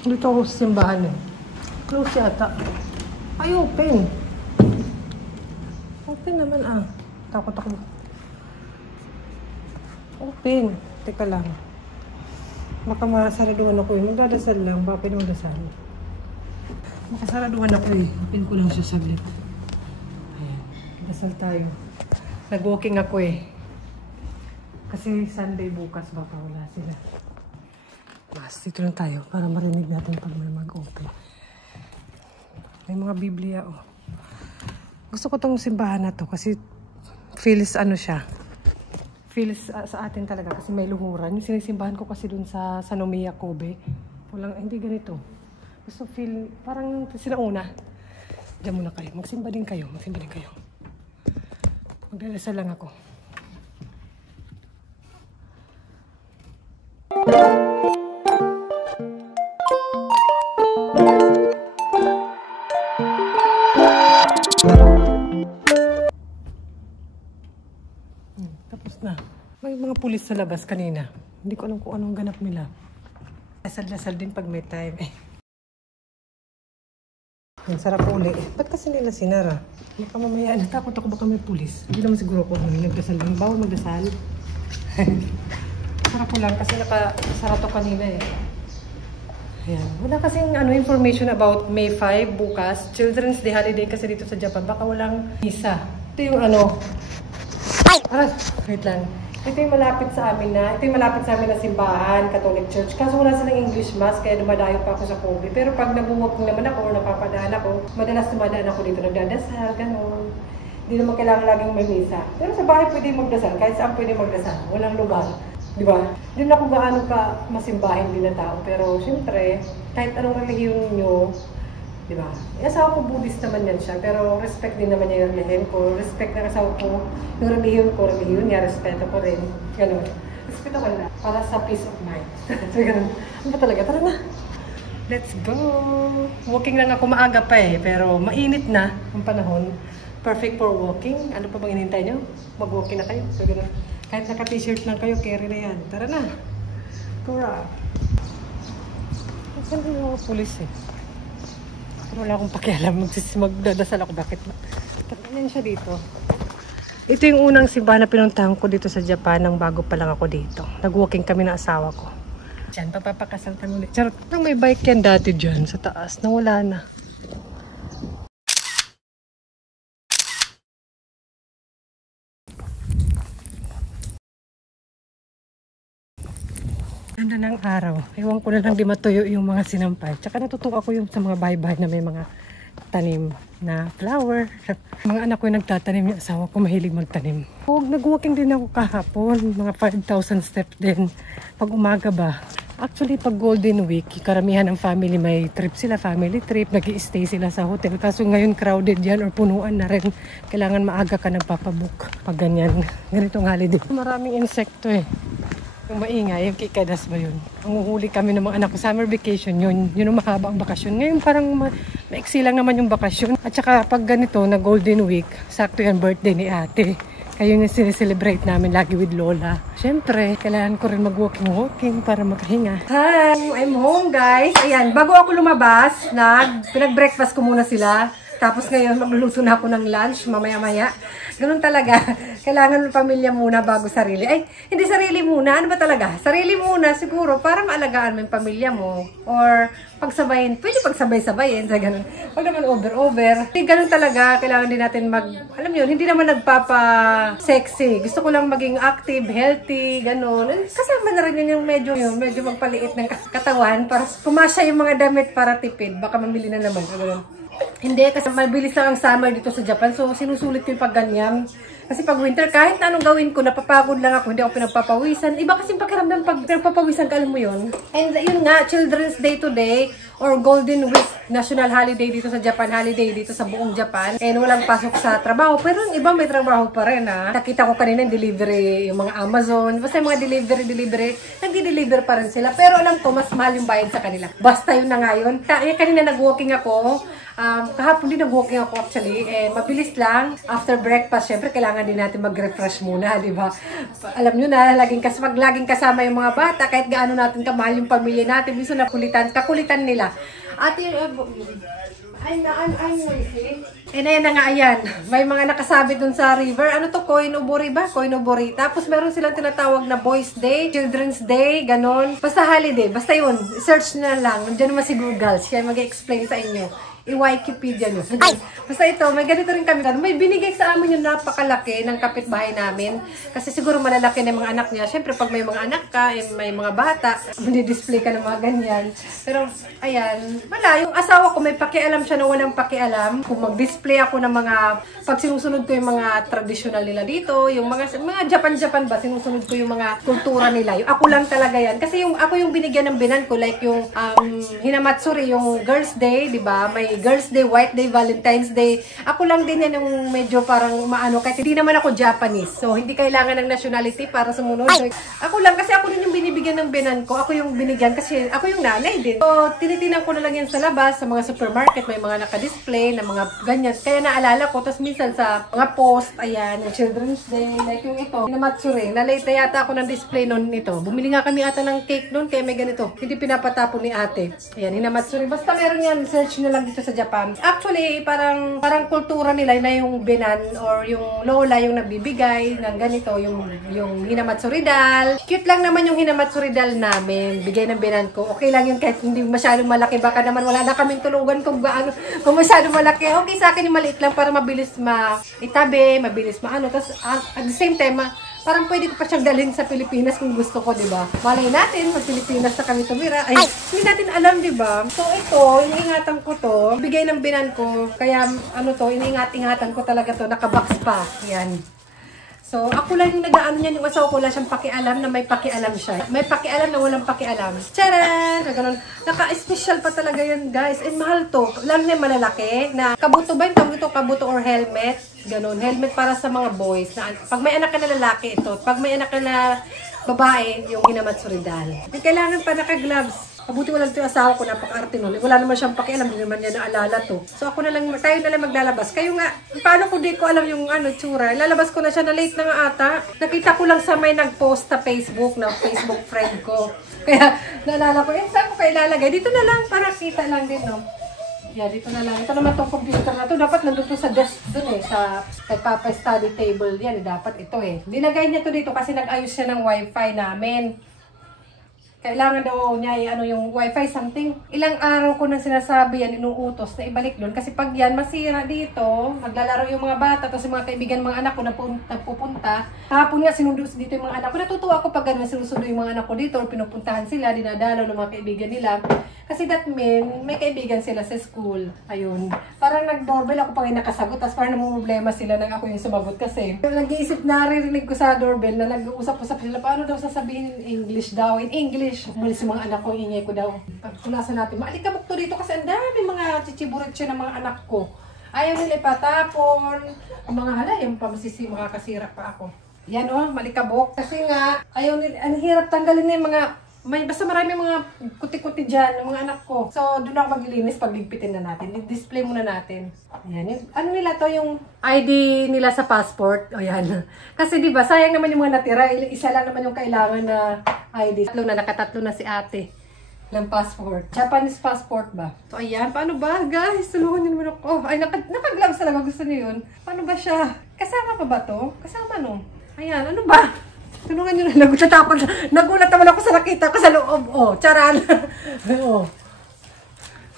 Dito ako sa simbahan eh. Close yata. Ay, open. Open naman ah. Takot ako. Open. Teka lang. Baka masaraduhan ako eh. Magdadasal lang. Baka pwede magdasal. Makasaraduhan ako eh. Open ko lang siya saglit. Ayan. Dasal tayo. Nag-walking ako eh. Kasi Sunday bukas baka wala sila. Mas, dito lang tayo para marinig natin pag may mag-open. May mga Biblia oh. Gusto ko tong simbahan na to kasi feels ano siya. Feels sa atin talaga kasi may luhuran. Yung sinisimbahan ko kasi dun sa Sanomia, Kobe. Walang, hindi ganito. Gusto feel, parang sinauna. Diyan muna kayo. Magsimba din kayo. Magsimba din kayo. Magdadasal lang ako. Tapos na. May mga pulis sa labas kanina. Hindi ko alam kung anong ganap nila. Lasal-lasal din pag may time eh. Ang sarap uli. Ba't kasi nila sinara? Baka mamaya, natakot ako baka may pulis. Hindi naman siguro ko nagdasal lang. Bawal magdasal. Sarap ko lang kasi nakasara to kanina eh. Ayan. Wala kasing information about May 5 bukas. Children's Day holiday kasi dito sa Japan. Baka walang misa. Ito yung wait lang. Ito yung malapit sa amin na simbahan, Catholic Church. Kaso wala silang English Mass, kaya dumadayo pa ako sa Kobe. Pero pag nag-walking naman ako o napapadaan ako, madalas dumadaan ako dito, nagdadasal, gano'n. Hindi naman kailangan laging may misa. Pero sa bahay pwede magdasal, kahit saan pwede magdasal. Walang lugar. Di ba? Hindi na kung gaano ka masimbahin din na tao. Pero syempre, kahit anong relihiyon nyo, di ba? Asawa ko Buddhist naman yan siya, pero respect din naman niya yung relihiyon ko. Respect ng asawa ko, yung relihiyon niya, respeto ko rin. Ganun. Respeto ko na, para sa peace of mind. So, ganun. Ano ba talaga? Tara na! Let's go! Walking lang ako maaga pa eh, pero mainit na ang panahon. Perfect for walking. Ano pa bang inintay nyo? Mag-walking na kayo. So, ganun. Kahit naka-t-shirt lang kayo, carry na yan. Tara na! Tura! Saan din yung mga pulis eh? Pero wala akong pakialam. Magdadasal ako. Bakit? Ano siya dito? Ito yung unang simbahan na pinuntahan ko dito sa Japan nang bago pa lang ako dito. Nag-walking kami ng asawa ko. Diyan, papapakasal kami ulit. Charot, may bike yan dati dyan sa taas. Nawala na. Ganda ng araw. Ewan ko na lang di matuyo yung mga sinampay. Tsaka natutuwa ko yung sa mga bahay-bahay na may mga tanim na flower. Mga anak ko yung nagtatanim, yung asawa ko mahilig magtanim. Nag-walking din ako kahapon. Mga 5,000 steps din. Pag umaga ba? Actually, pag Golden Week, karamihan ng family may trip sila, family trip. Nag-i-stay sila sa hotel. Kaso ngayon crowded yan or punuan na rin. Kailangan maaga ka nagpapabook pag ganyan. Ganitong holiday. Maraming insekto eh. Yung maingay, yung kikadas ba yun? Ang uhuli kami ng mga anak ko, summer vacation yun. Yun ang mahaba ang bakasyon. Ngayon parang maiksi lang naman yung bakasyon. At saka pag ganito na Golden Week, sakto yan birthday ni ate. Kaya yung sineselebrate namin lagi with Lola. Siyempre, kailangan ko rin mag-walking para makahinga. Hi! I'm home guys. Ayan, bago ako lumabas, pinag-breakfast ko muna sila. Tapos ngayon, magluluto na ako ng lunch, mamaya-maya. Ganun talaga. Kailangan ng pamilya muna bago sarili. Ay, hindi sarili muna. Ano ba talaga? Sarili muna siguro para maalagaan mo yung pamilya mo. Or pagsabayin. Pwede pagsabay-sabayin. Sa ganun. Huwag naman over-over. Ganun talaga. Kailangan din natin alam yun, hindi naman nagpapa-sexy. Gusto ko lang maging active, healthy, ganun. Kasama na rin yun yung medyo magpaliit ng katawan para pumasya yung mga damit para tipid. Baka mamili na naman. Ganun. Hindi, kasi mabilis lang ang summer dito sa Japan. So, sinusulit ko yung pag ganyan. Kasi pag winter, kahit na anong gawin ko, napapagod lang ako. Hindi ako pinagpapawisan. Iba kasi pakiramdam pag pinagpapawisan ka, alam mo yun. And yun nga, Children's Day today, or Golden Week, national holiday dito sa Japan, holiday dito sa buong Japan. And walang pasok sa trabaho. Pero yung iba may trabaho pa rin, ha. Nakita ko kanina yung delivery, yung mga Amazon. Basta yung mga delivery, nagdi-deliver pa rin sila. Pero alam ko, mas mahal yung bayad sa kanila. Basta yun na nga yun. Kanina nag-walking ako. Kahapon din nag-walking ako actually. Mabilis lang. After breakfast, syempre kailangan din natin mag-refresh muna, di ba? Alam nyo na, laging kasama yung mga bata, kahit gaano natin kamahal yung pamilya natin, minsan kakulitan nila. At ayan na nga, ayan. May mga nakasabit dun sa river. Ano to? Koinobori ba? Koinobori. Tapos meron silang tinatawag na Boys Day, Children's Day, ganon. Basta holiday. Basta yun. Search na lang. Nandiyan naman si Google. Siya mag-explain sa inyo. I-Wikipedia nyo. Basta ito, may ganito rin kami. May binigay sa amin yung napakalaki ng kapitbahay namin. Kasi siguro malalaki na yung mga anak niya. Siyempre, pag may mga anak ka, may mga bata, hindi-display ka ng mga ganyan. Pero, ayan, wala. Yung asawa ko, may pakialam siya na walang pakialam. Kung mag-display ako ng mga, pag sinusunod ko yung mga traditional nila dito, yung mga Japan ba, sinusunod ko yung mga kultura nila. Yung ako lang talaga yan. Kasi ako yung binigyan ng binan ko, like yung Hinamatsuri, yung Girls' Day, di ba? May Girls' Day, White Day, Valentine's Day. Ako lang din yan yung medyo parang maano, kahit hindi naman ako Japanese. So, hindi kailangan ng nationality para sumunod. So, ako lang, kasi ako din yung binibigyan ng binan ko. Ako yung binigyan kasi ako yung nanay din. So, tinitinan ko na lang yan sa labas, sa mga supermarket, may mga naka-display na mga ganyan. Kaya naalala ko, tapos minsan sa mga post, ayan, yung Children's Day, like yung ito, Hinamatsuri. Nalate yata ako ng display nun nito. Bumili nga kami ata ng cake nun, kaya may ganito. Hindi pinapatapon ni ate. Ayan, Hinamatsuri. Basta meron yan, search na lang dito sa Japan. Actually, parang kultura nila na yung binan or yung lola yung nagbibigay ng ganito, yung Hinamatsuri dal. Cute lang naman yung Hinamatsuri dal namin. Bigay ng binan ko. Okay lang yun kahit hindi masyadong malaki. Baka naman wala na kaming tulugan kung masyadong malaki. Okay sa akin yung maliit lang para mabilis itabi, mabilis maano. Tapos at the same time, parang pwede ko pa siyang dalhin sa Pilipinas kung gusto ko, di ba? Malay natin, sa Pilipinas na kami tumira. Ay, hindi natin alam, di ba? So, ito, iniingatan ko to. Bigay ng binan ko. Kaya, iniingat-ingatan ko talaga to. Nakabox pa. Yan. So, ako lang yung nag-aano niyan. Yung asawa ko lang siyang pakialam na may pakialam siya. May pakialam na walang pakialam. Charan! Ganun. Naka-special pa talaga yan, guys. And mahal to. Lalo na yung malalaki. Na kabuto ba yung tawag ito? Kabuto or helmet? Ganun. Helmet para sa mga boys. Na, pag may anak ka na lalaki, ito. Pag may anak ka na babae, yung Hinamatsuri dal. Kailangan pa naka-gloves. Kabuti wala ito yung asawa ko, napaka-arte nun. Wala naman siyang pakialam, hindi naman niya naalala to. So ako na lang, tayo na lang maglalabas. Kayo nga, paano ko di ko alam yung tsura? Lalabas ko na siya, na late na nga ata. Nakita ko lang sa may nag-post sa Facebook, na Facebook friend ko. Kaya naalala ko, saan ko kayo ilalagay? Dito na lang, para kita lang din, no? Yeah, dito na lang. Ito naman tong computer na to. Dapat nandun to sa desk dun sa study table. Yan, dapat ito eh. Dinagay niya to dito kasi nag-ayos siya ng wifi namin. Kailangan daw niya yung wifi something. Ilang araw ko nang sinasabi yan, inuutos na ibalik doon. Kasi pag yan masira dito, maglalaro yung mga bata, tapos yung mga kaibigan, mga anak ko nagpupunta. Kahapon nga sinundo dito yung mga anak ko. Natutuwa ako pag ganun sinusundo yung mga anak ko dito, or pinupuntahan sila, dinadalaw ng mga kaibigan nila. Kasi that mean, may kaibigan sila sa school. Ayun. Parang nag-doorbell ako pang nakasagot, tapos parang namumblema sila nang ako yung sumagot kasi. Nag-iisip, naririnig ko sa doorbell na nag-uusap-usap sila, paano daw sasabihin in English daw, in English. Umalis yung mga anak ko, ingay ko daw. Punasan natin. Maalikabok to dito kasi ang dami mga chichiburitso ng mga anak ko. Ayaw nila ipatapon. Ang mga hala, yung makakasira pa ako. Yan malikabok. Kasi nga, ayaw nila, ang hirap tanggalin na yung mga, basta marami mga kuti-kuti dyan, ng mga anak ko. So, doon ako maglilinis, pagligpitin na natin. I-display muna natin. Ayan. Ano nila to, yung ID nila sa passport. O yan. Kasi diba, sayang naman yung mga natira. Isa lang naman yung kailangan na ID. Nakatatlo na si ate ng passport. Japanese passport ba? So, ayan. Paano ba, guys? Tulungan niyo naman ako. Ay, naka-gloves talaga. Gusto niyo yun? Paano ba siya? Kasama pa ba to? Kasama no? Ayan. Ano ba? Tulungan nyo na. Nagulat naman ako sa nakita ko sa loob. Charan.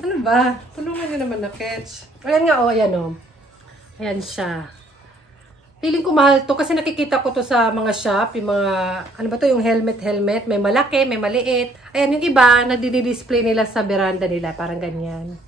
Ano ba? Tulungan nyo naman na catch. Ayan nga, ayan Ayan siya. Feeling ko mahal to kasi nakikita ko to sa mga shop, yung mga, ano ba to, yung helmet, may malaki, may maliit. Ayan, yung iba, nagdi-display nila sa veranda nila, parang ganyan.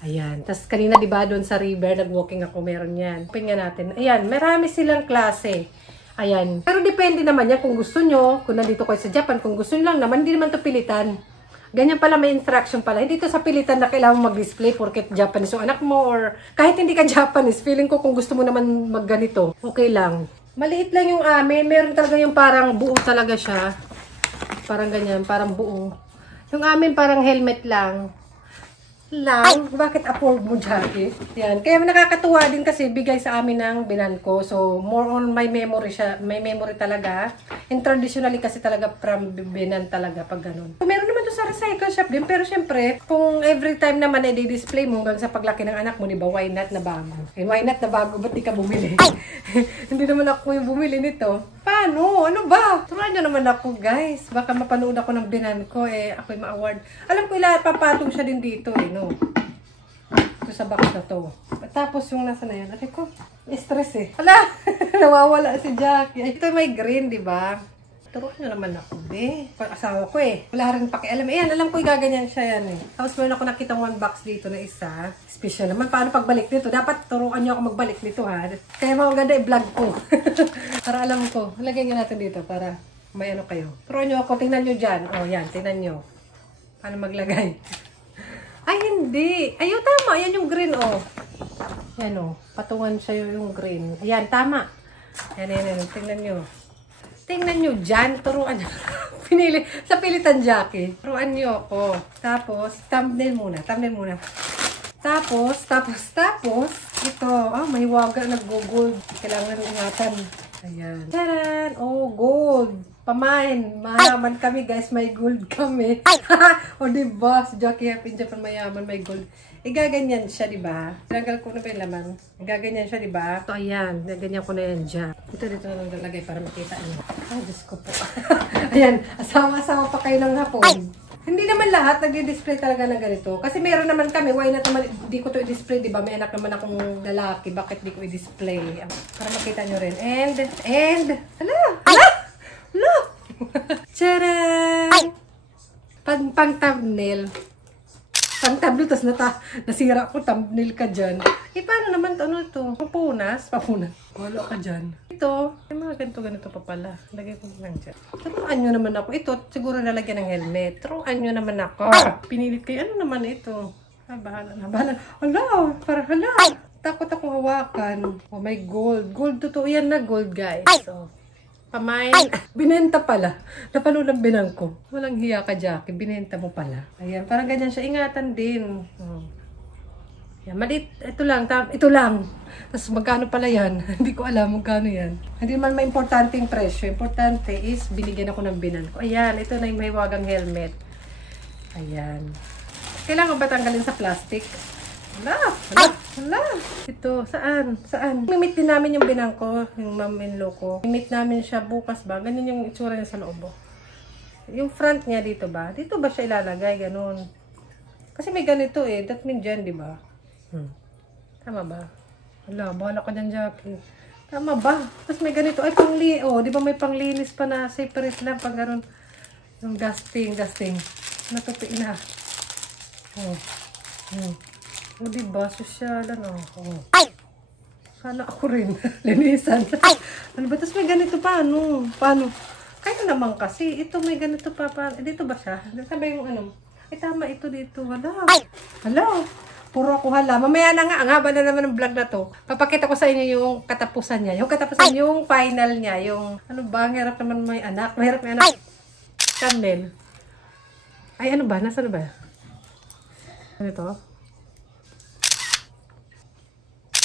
Ayan, tas kanina diba doon sa river, nag-walking ako, meron yan. Open nga natin. Ayan, marami silang klase. Ayan, pero depende naman yan kung gusto nyo, kung nandito kayo sa Japan, kung gusto nyo lang naman, hindi naman to pilitan. Ganyan pala, may instruction pala. Hindi to sa pilitan na kailangan mag-display porket Japanese yung anak mo or kahit hindi ka Japanese, feeling ko kung gusto mo naman magganito, okay lang. Maliit lang yung amin. Meron talaga yung parang buo talaga siya. Parang ganyan, parang buo. Yung amin parang helmet lang. lang. Bakit afford mo, Jackie? Yan. Kaya nakakatuwa din kasi bigay sa amin ng binan ko. So, more on my memory siya. May memory talaga. And traditionally kasi talaga from binan talaga pag ganun. So, meron naman to sa recycle shop din. Pero syempre, kung every time naman ay di-display mo hanggang sa paglaki ng anak mo, di ba? Why not na bago? Eh, why not na bago? Ba't di ka bumili? Hindi naman ako yung bumili nito. Paano? Ano ba? Turuan nyo naman ako, guys. Baka mapanood ako ng binan ko, eh, ako'y ma-award. Alam ko, papatong siya din dito, eh, no? Ito sa box na to. Tapos yung nasa na yan, ate ko, stress eh. Hala! Nawawala si Jackie. Ay, ito may green, di ba? Turuan nyo naman ako, be. Asawa ko eh. Wala rin pakialam. Ayan, alam ko gaganyan siya yan eh. Tapos meron ako nakita one box dito na isa. Special naman. Paano pagbalik nito? Dapat turuan nyo ako magbalik nito ha. Kaya mga ganda i-vlog ko. Para alam ko. Lagay nyo natin dito para may ano kayo. Turuan nyo ako. Tingnan nyo dyan. O yan, tingnan nyo. Paano maglagay? Ay, hindi. Ayun, tama. Ayan yung green, oh. Yan, oh. Patungan siya yung green. Ayan, tama. Yan, yan, yan. Tingnan nyo. Tingnan nyo dyan. Turuan nyo. Pinili. Sa pilitan, Jackie. Turuan nyo ako. Tapos, thumbnail muna. Thumbnail muna. Tapos. Ito. Ah, may waga. Nag-gold. Kailangan ingatan. Ayan. Taran! Oh, gold. Pamain. Mayaman kami, guys. May gold kami. O, diba? Si Jackie Happy Japan mayaman. May gold. Igaganyan siya, diba? Tinanggal ko na ba yung laman? Igaganyan siya, diba? Ito, ayan. Ganyan ko na yan dyan. Ito, dito na lang nalagay para makita niyo. Ay, Diyos ko po. Ayan. Asawa-asawa pa kayo ng hapon. Hindi naman lahat nag-display talaga ng ganito. Kasi meron naman kami, why not naman, di ko to i-display, di ba? May anak naman akong lalaki, bakit di ko i-display? Para makita nyo rin. And, hala! Tcharan! Pang thumbnail. Pang thumbnail, tapos nasira ko thumbnail ka dyan. Eh, paano naman ano ito? Papunas. Wala ka dyan. Ito, may mga ganito pa pala. Lagay ko lang dyan. Turuan nyo naman ako. Ito, siguro nalagyan ng helmet. Turuan nyo naman ako. Pinilit kayo. Ano naman ito? Bahala na. Hala, hala. Takot ako hawakan. Oh, may gold. Gold, totoo yan na gold, guys. So, pamain. Binenta pala. Napanood ng binan ko. Walang hiya ka, Jackie. Binenta mo pala. Ayan, parang ganyan siya. Ingatan din. Yan, malit. Ito lang. Tapos magkano pala yan? Hindi ko alam magkano yan. Hindi naman may importante yung presyo. Importante is binigyan ako ng binan ko. Ayan, ito na yung may wagang helmet. Ayan. Kailangan ba tanggalin sa plastic? Hala. Ito, saan? Mimit din namin yung binan ko, yung mom-in-law ko. Mimit namin siya bukas ba? Ganun yung itsura niya sa loob. Yung front niya dito ba? Dito ba siya ilalagay? Ganun. Kasi may ganito eh. That means dyan, di ba? Tama ba? Hala, bahala ka dyan, Jackie. Tama ba? Tapos may ganito. Ay, di ba may panglinis pa na separate lang pag ganun. Yung dusting. Natupi na. O, diba? Sosyalan, Sana ako rin. Linisan. Ano ba? Tapos may ganito pa, Paano? Kaya naman kasi, ito may ganito pa. Dito ba siya? Sabi yung tama ito dito. Hala. Puro ako hala. Mamaya na nga. Ang haba na naman ng vlog na to. Papakita ko sa inyo yung katapusan niya. Yung final niya. Yung, ang hirap naman may anak. Mahirap may anak. Thumbnail. Ay, Nasaan ba? Ito?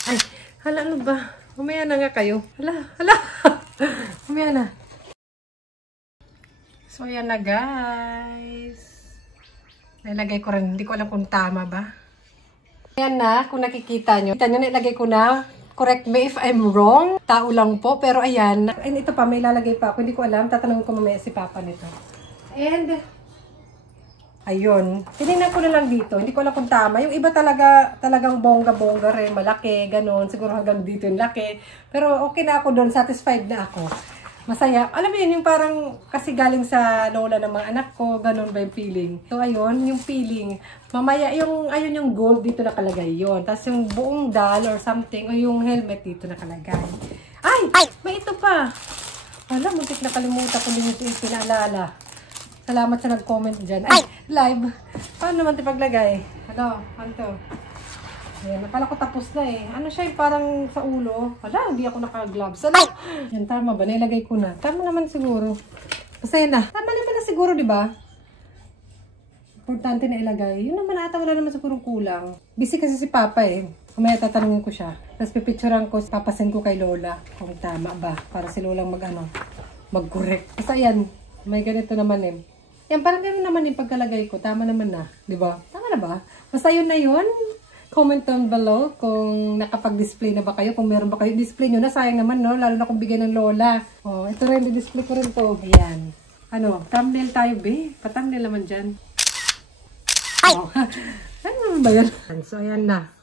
Ay, hala, ba? Mamaya na nga kayo. Hala. Mamaya na. So, yan na, guys. Nilagay ko rin. Hindi ko alam kung tama ba. Yan na, kung nakikita nyo. Kita nyo, nilagay ko na. Correct me if I'm wrong. Tao lang po. Pero ayan. And ito pa, may lalagay pa ako. Hindi ko alam. Tatanungin ko mamaya si Papa nito. And, ayun. Tinignan ko na lang dito. Hindi ko alam kung tama. Yung iba talagang bongga-bongga rin. Malaki, ganun. Siguro hanggang dito yung laki. Pero okay na ako doon. Satisfied na ako. Masaya. Alam mo yun, yung parang kasi galing sa lola ng mga anak ko. Ganun ba yung feeling? So, ayun, yung feeling. Mamaya, ayun yung gold dito nakalagay yon. Tapos yung buong doll or something, o yung helmet dito nakalagay. Ay! May ito pa! Wala, muntik nakalimutan ko din yung pinaalala. Salamat sa nag-comment dyan. Ay! Live! Paano naman ito paglagay? Ano to? Ayan, napala ko tapos na eh. Ano siya yung parang sa ulo? Wala, hindi ako naka-gloves. Ano? Yan, tama ba? Nailagay ko na. Tama naman siguro. Masaya na. Tama naman na siguro, di ba? importante na ilagay. Yun naman ata, wala naman sigurong kulang. Busy kasi si Papa eh. Kumaya tatanungin ko siya. Tapos pipicturean ko, papasin ko kay Lola kung tama ba. Para si Lolang mag-correct. Basta yan, may ganito naman eh. Yan, parang gano'n naman yung pagkalagay ko. Tama naman na, di ba? Tama na ba? Basta yun na yun. Comment down below kung nakapag-display na ba kayo. Kung meron ba kayo, display nyo na. Sayang naman, no? Lalo na kung bigyan ng Lola. Oh, ito rin, display ko rin to. Ayan. Ano, thumbnail tayo, be. Pa-thumbnail naman dyan. Oh. Ano naman ba yan? So, ayan na.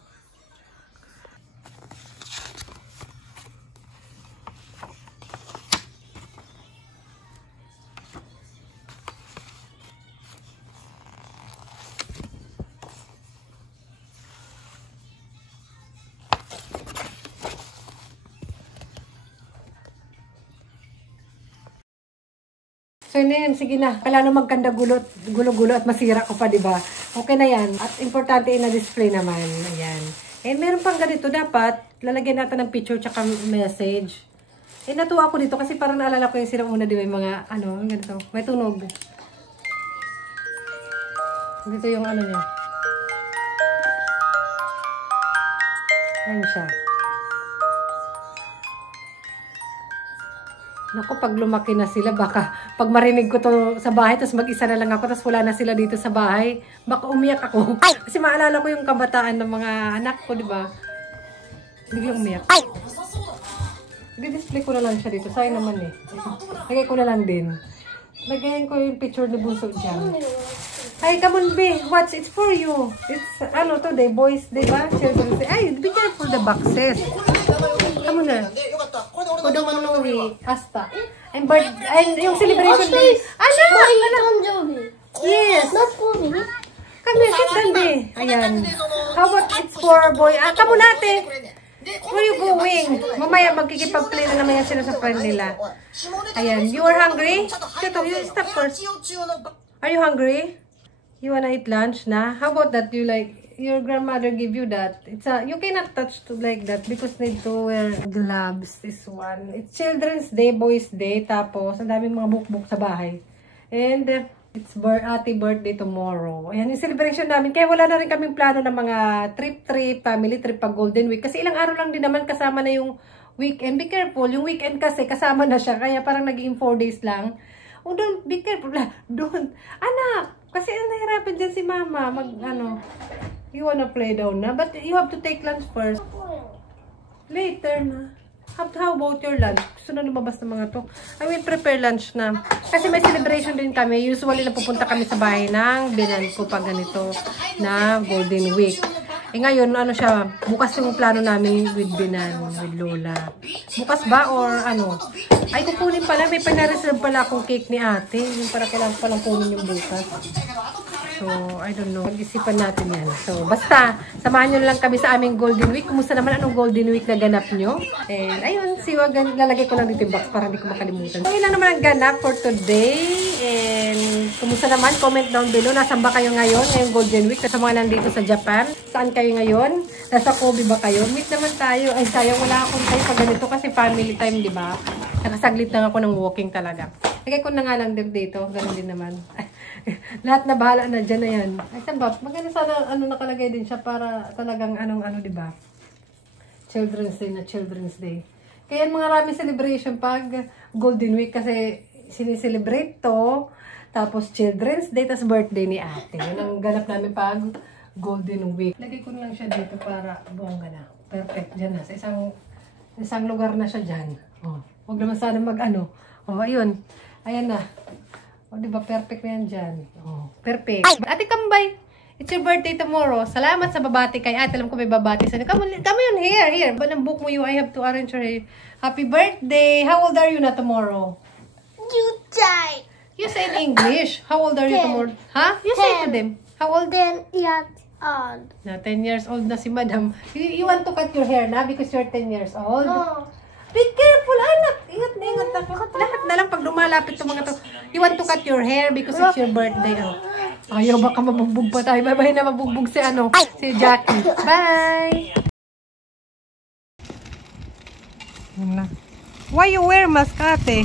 So yun, sige na. Kailangan magkanda gulo-gulo at masira ko pa, di ba? Okay na yan. At importante na display naman. Ayan. Eh, meron pang ganito. Dapat, lalagyan natin ng picture tsaka message. Eh, natuwa ako dito kasi parang naalala ko yung silang una, di ba? Yung mga, ano, ganito. May tunog. Dito yung ano niya. Ayan siya. Naku, pag lumaki na sila, baka pag marinig ko to sa bahay, tapos mag-isa na lang ako, tapos wala na sila dito sa bahay, baka umiyak ako. Kasi maalala ko yung kabataan ng mga anak ko, di ba? Biglang umiyak. I-display ko na lang siya dito. Sayang naman eh. Lagay ko na lang din. Lagayin ko yung picture ni Bunso dyan. Ay, come on, be. Watch, it's for you. It's, ano today, boys, di ba? Children say, ay, be careful the boxes. Come on na. Kodomonowi, Asta. And yung celebration day. Ano? Yes. Not for me. Come here, sit down, be. Ayan. How about it's for boy? Come on natin. Where you going? Mamaya magkikipag-play na naman yan sila sa friend nila. Ayan. You are hungry? Ito, you stop first. Are you hungry? You wanna eat lunch na? How about that? You like, your grandmother give you that. It's a, you cannot touch to like that because need to wear gloves. This one. It's Children's Day, Boys Day. Tapos, ang daming mga book sa bahay. And, it's ate birthday tomorrow. Ayan, yung celebration namin. Kaya wala na rin kaming plano ng mga trip, family trip pag Golden Week. Kasi ilang araw lang din naman kasama na yung weekend. Be careful. Yung weekend kasi kasama na siya. Kaya parang naging 4 days lang. Oh, don't, be careful. Don't. Anak, kasi nahirapan dyan si mama. You wanna play down na? But you have to take lunch first. Later na. How about your lunch? Gusto na lumabas ng mga to. I will prepare lunch na. Kasi may celebration din kami. Usually na pupunta kami sa bahay ng binan ko pag ganito na Golden Week. Eh ngayon, ano siya, bukas yung plano namin with Binan, with Lola. Bukas ba or ano? Ay, kukunin pala. May pinareserve pala akong cake ni ate. Yung para kailangan palang kunin yung bukas. So, I don't know. Mag-isipan natin yan. So, basta, samahan nyo lang kami sa aming Golden Week. Kumusta naman anong Golden Week na ganap nyo? And, ayun, lalagay ko lang dito yung box para hindi ko makalimutan. So, yun lang naman ang ganap for today. And, kumusta naman? Comment down below. Nasaan ba kayo ngayon? Ngayong Golden Week. Sa mga nandito sa Japan. Saan kayo ngayon? Nasa Kobe ba kayo? Meet naman tayo. Ay, sayang wala akong tayo pag ganito kasi family time, di ba? Nakasaglit lang ako ng walking talaga. Lagay ko na nga lang din dito. Ganun din naman. Lahat na bahala na dyan na yan. Ay, saan ba? Maganda sana nakalagay din siya para talagang di ba? Children's Day na Children's Day. Kaya mga maraming celebration pag Golden Week kasi sineselebrate to. Tapos Children's Day, tapos birthday ni ate. Yun ang ganap namin pag Golden Week. Lagay ko na lang siya dito para bongga na. Perfect. Dyan na. Sa isang lugar na siya dyan. Oh, huwag naman sana Oh, ayun. Ayan na. O, diba? Perfect na yan dyan. Oh, perfect. Ate Kambay, it's your birthday tomorrow. Salamat sa babati kay ate. Alam ko may babati sa inyo. Come on, here. Ba ng book mo you? I have to arrange your hair. Happy birthday. How old are you na tomorrow? You die. You say in English. How old are you tomorrow? Huh? You say to them. How old? 10 years old. Na 10 years old na si madam. You want to cut your hair na because you're 10 years old? No. Be careful, anak. Ingat na ingat ako. Lahat na lang pag lumalapit itong mga to. You want to cut your hair because it's your birthday. Oh. Ayaw, baka mabugbog pa tayo. Bye-bye na mabugbog si si Jackie. Bye! Why you wear mask, ate?